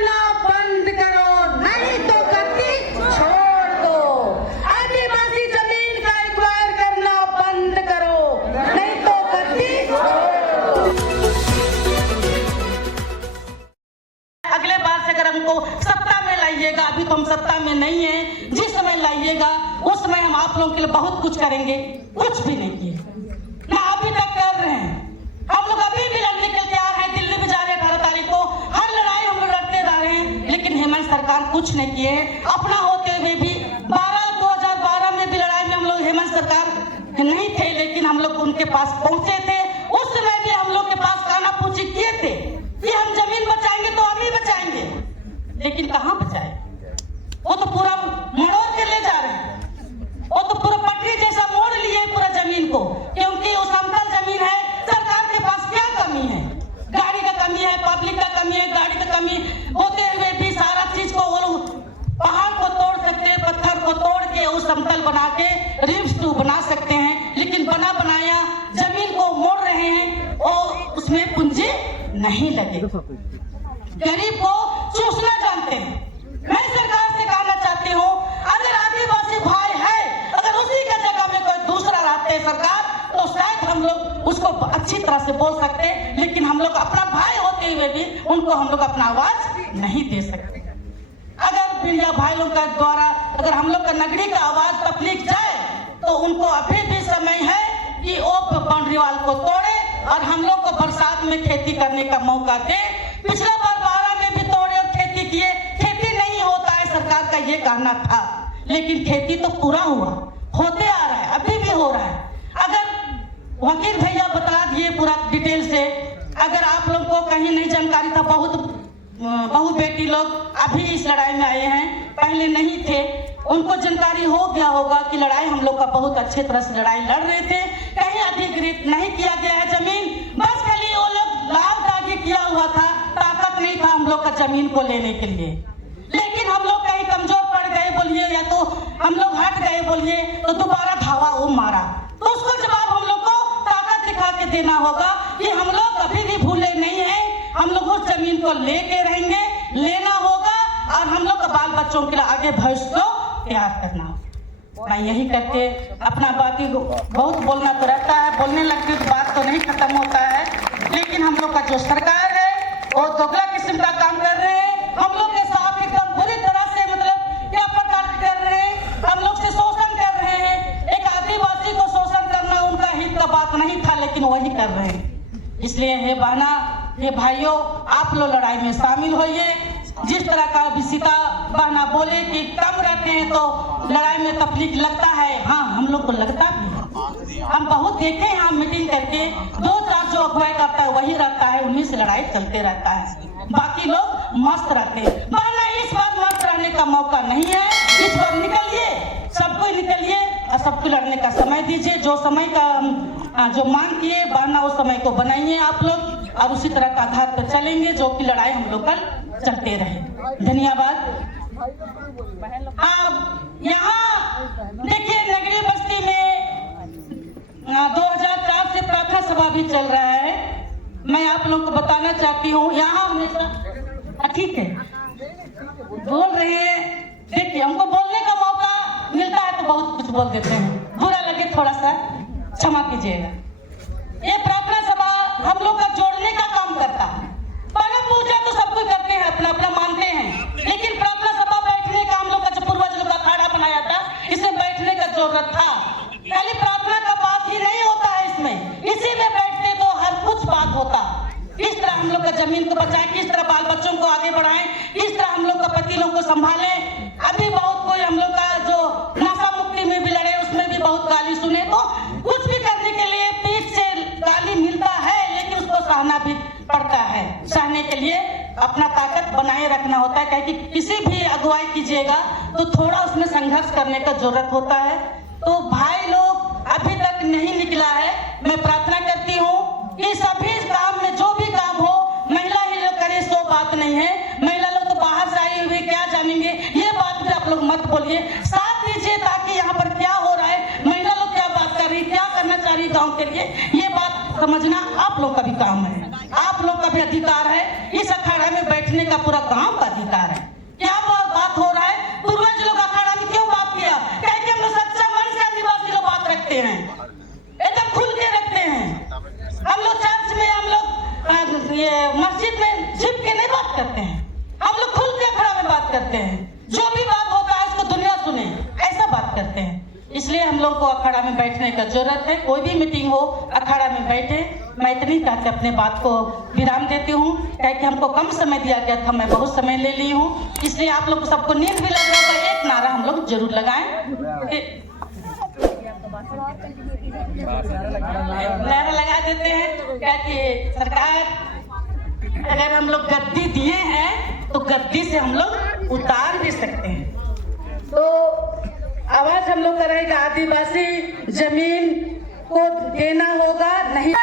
करना बंद करो, नहीं तो गद्दी छोड़ दो। आदिवासी जमीन का एक्वायर करना बंद करो, नहीं तो गद्दी छोड़ दो। अगले बार से अगर हमको सत्ता में लाइएगा, अभी तो हम सत्ता में नहीं है, जिस समय लाइएगा उस समय हम आप लोगों के लिए बहुत कुछ करेंगे। कुछ भी नहीं किए ना अभी तक कर रहे हैं। हम लोग अभी भी लड़ने के लिए तैयार हैं। दिल्ली में जा रहे हैं 18 तारीख को, हर लड़ाई हम लोग लड़ते जा रहे हैं, लेकिन हेमंत सरकार कुछ नहीं किए। अपना होते हुए भी 2012 में भी लड़ाई में हम लोग हेमंत सरकार नहीं थे, लेकिन हम लोग उनके पास पहुंचे थे। उस समय भी हम लोग के पास काना पूछी किए थे कि हम जमीन बचाएंगे तो अभी बचाएंगे, लेकिन कहाँ बचाए? वो तो पूरा मरोड़ के ले जा रहे हैं। वो तो पूरा पटरी जैसा मोड़ लिए पूरा जमीन को, क्योंकि वो समतल जमीन है। सरकार के पास क्या कमी है? गाड़ी का कमी है, पब्लिक का कमी है। गाड़ी का कमी होते हुए भी सारा चीज को वो लोग पहाड़ को तोड़ सकते हैं, पत्थर को तोड़ के उस समतल बना के रिम्स टू बना सकते हैं, लेकिन बना बनाया जमीन को मोड़ रहे हैं और उसमें पूंजी नहीं लगे। गरीब को चूसना जानते हैं। मैं सरकार से कहना चाहती हूँ, अगर आदिवासी भाई है, अगर उसी का जगह में कोई दूसरा रहते सरकार, तो शायद हम लोग उसको अच्छी तरह से बोल सकते, लेकिन हम लोग अपना भाई होते हुए भी उनको हम लोग अपना आवाज नहीं दे सकते। अगर बिरिया भाई लोग का द्वारा अगर हम लोग का नगरी का आवाज तकलीफ जाए, तो उनको अभी भी समय है कि वो बाउंड्री वाल को तोड़े और हम लोग को बरसात में खेती करने का मौका दे। पिछला बार 12 में भी तोड़े और खेती किए। खेती नहीं होता है, सरकार का ये कहना था, लेकिन खेती तो पूरा हुआ, होते आ रहा है, अभी भी हो रहा है। अगर वकील भैया बता दिए पूरा डिटेल से, अगर आप लोग को कहीं नहीं जानकारी था, बहुत बहू बेटी लोग अभी इस लड़ाई में आए हैं, पहले नहीं थे, उनको जानकारी हो गया होगा कि लड़ाई हम लोग का बहुत अच्छे तरह से लड़ाई लड़ रहे थे। कहीं अधिकृत नहीं किया गया है जमीन, बस खाली वो लोग लाभ दागी किया हुआ था, ताकत नहीं था हम लोग का जमीन को लेने के लिए। लेकिन हम लोग कहीं कमजोर पड़ गए बोलिए, या तो हम लोग हट गए बोलिए, तो दोबारा धावा वो मारा, तो उसको जवाब हम लोग को ताकत दिखा के देना होगा कि हम लोग कभी भी भूले नहीं है। हम लोग उस जमीन को लेके रहेंगे, लेना होगा, और हम लोग का बाल बच्चों के लिए आगे भविष्य को तैयार करना होगा। मैं यही करके अपना बाकी बहुत बोलना तो रहता है, बोलने लगती तो बात तो नहीं खत्म होता है, लेकिन हम लोग का जो सरकार है वो दोगला किस्म का काम कर रहे हैं। हम लोग के साथ एकदम बुरी तरह से मतलब क्या प्रकार कर रहे हैं, हम लोग से शोषण कर रहे हैं। एक आदिवासी को शोषण करना उनका हित का बात नहीं था, लेकिन वही कर रहे हैं। इसलिए हे बहना, हे भाइयों, आप लोग लड़ाई में शामिल होइए। जिस तरह का विसिता बहना बोले कि कम रहते हैं तो लड़ाई में तकलीफ लगता है, हाँ हम लोग को लगता भी है। हम बहुत देखे हैं, हम मीटिंग करके 2-4 जो अगुवाई करता है वही रहता है, उन्हीं से लड़ाई चलते रहता है, बाकी लोग मस्त रहते हैं। बहना इस बार मस्त रहने का मौका नहीं है, इस बार निकलिए, सबको निकलिए और सबको लड़ने का समय दीजिए। जो समय का जो मांग किए बहना, उस समय को बनाइए आप लोग, और उसी तरह का आधार पर चलेंगे, जो कि लड़ाई हम लोग कल चलते रहे। धन्यवाद। अब यहाँ देखिए, नगरी बस्ती में 2004 से प्रार्थना सभा भी चल रहा है। मैं आप लोगों को बताना चाहती हूँ, यहाँ हमेशा ठीक है बोल रहे हैं। देखिए, हमको बोलने का मौका मिलता है तो बहुत कुछ बोल देते हैं, बुरा लगे थोड़ा सा क्षमा कीजिएगा। ये प्रार्थना सभा हम लोग का जोड़ने का काम करता है। परम पूजा तो सब कोई करते हैं, अपना अपना मानते हैं, लेकिन प्रार्थना सभा बैठने का हम लोग का जो पूर्वज लोग का अखाड़ा बनाया था, इसमें बैठने का जरूरत था। खाली प्रार्थना का बात ही नहीं होता है इसमें, इसी में बैठते तो हर कुछ बात होता। किस तरह हम लोग का जमीन को बचाएं, किस तरह बाल बच्चों को आगे बढ़ाएं, किस तरह हम लोग का पति लोग को संभालें। अभी बहुत कोई हम लोग का जो नशा मुक्ति में भी लड़े, उसमें भी बहुत गाली सुने, तो कुछ भी करने के लिए पीठ से गाली मिलता है, लेकिन उसको सहना भी पड़ता है। सहने के लिए अपना ताकत बनाए रखना होता है, क्योंकि किसी भी अगुवाई कीजिएगा तो थोड़ा उसमें संघर्ष करने का जरूरत होता है। तो भाई लोग अभी तक नहीं निकला है, मैं प्रार्थना करती हूँ कि सभी काम में जो भी काम हो, महिला ही लोग करे, सो बात नहीं है। महिला लोग तो बाहर से आई हुई क्या जानेंगे, ये बात भी आप लोग मत बोलिए, साथ दीजिए, ताकि यहाँ पर क्या हो रहा है, महिला लोग क्या बात कर रही, क्या करना चाह रही गाँव के लिए, ये बात समझना आप लोग का भी काम है। आप लोग का भी अधिकार है, इस अखाड़ा में बैठने का पूरा गांव का अधिकार है। क्या बात हो रहा है? पूर्वज लोग अखाड़ा में क्यों बात किया? क्या कि हम लोग सच्चा मन से आदिवासी लोग बात रखते हैं, एकदम खुल के रखते हैं। हम लोग चर्च में, हम लोग ये मस्जिद में छिप के नहीं बात करते हैं, हम लोग खुल के अखाड़ा में बात करते हैं। जो भी बात होता है उसको दुनिया सुने, ऐसा बात करते हैं। इसलिए हम लोग को अखाड़ा में बैठने का जरूरत है। कोई भी मीटिंग हो, अखाड़ा में बैठे। मैं इतनी कहकर अपने बात को विराम देती हूँ, क्योंकि हमको कम समय दिया गया था, मैं बहुत समय ले ली हूँ। इसलिए आप लोग को सबको नींद भी लग रहा होगा, एक नारा हम लोग जरूर लगाएं। नारा लगा देते हैं, क्या कि सरकार अगर हम लोग गद्दी दिए हैं तो गद्दी से हम लोग उतार भी सकते हैं। तो आवाज हम लोग का रहेगा, आदिवासी जमीन को देना होगा नहीं।